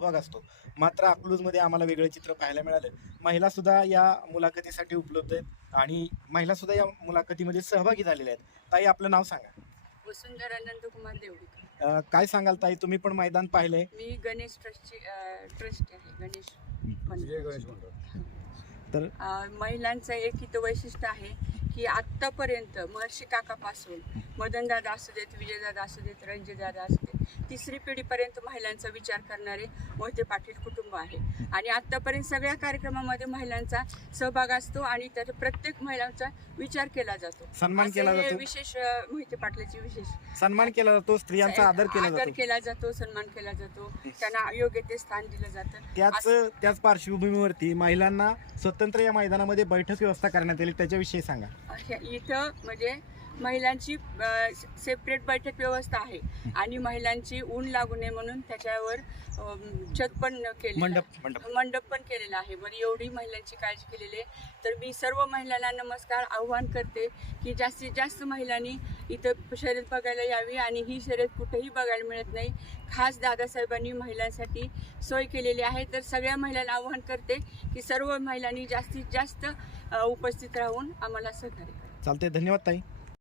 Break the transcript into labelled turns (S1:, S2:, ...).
S1: सहभाग असतो. मात्र अकलूजमध्ये आम्हाला वेगळं चित्र पाहायला मिळालं. महिलासुद्धा या मुलाखतीसाठी उपलब्ध आहेत आणि महिलासुद्धा या मुलाखतीमध्ये सहभागी झालेल्या आहेत. ताई, आपलं नाव सांगा.
S2: वसुंधरा नंदकुमार देवडीकर.
S1: काय सांगाल ताई, तुम्ही पण मैदान पाहिलंय?
S2: मी गणेश ट्रस्टची ट्रस्ट आहे. गणेश
S1: तर
S2: महिलांचं एक इथं वैशिष्ट्य आहे की आत्तापर्यंत महर्षी काकापासून मदनदादा असू देत, विजयदादा असू देत, रणजितदादा असू देत, तिसरी पिढीपर्यंत महिलांचा विचार करणारे मोहिते पाटील कुटुंब आहे. आणि आत्तापर्यंत सगळ्या कार्यक्रमामध्ये महिलांचा सहभाग असतो आणि त्याच्या प्रत्येक महिलांचा विचार केला जातो,
S1: सन्मान केला जातो.
S2: विशेष मोहिते पाटलाची विशेष
S1: सन्मान केला जातो, स्त्रियांचा आदर केला जातो,
S2: सन्मान केला जातो, त्यांना योग्य ते स्थान दिलं जातं.
S1: त्याच पार्श्वभूमीवरती महिलांना स्वतंत्र या मैदानामध्ये बैठक व्यवस्था करण्यात येईल, त्याच्याविषयी सांगा.
S2: इथं म्हणजे महिलांची सेपरेट बैठक व्यवस्था आहे आणि महिलांची ऊन लागू नये म्हणून त्याच्यावर छत पण मंडप पण केलेला आहे. बरं, एवढी महिलांची काळजी केलेली आहे. तर मी सर्व महिलांना नमस्कार आव्हान करते की जास्तीत जास्त महिलांनी इथं शर्यत बघायला यावी आणि ही शर्यत कुठेही बघायला मिळत नाही. खास दादासाहेबांनी महिलांसाठी सोय केलेली आहे. तर सगळ्या महिलांना आव्हान करते की सर्व महिलांनी जास्तीत जास्त उपस्थित राहून आम्हाला सहकार्य करा.
S1: चालते. धन्यवाद ताई.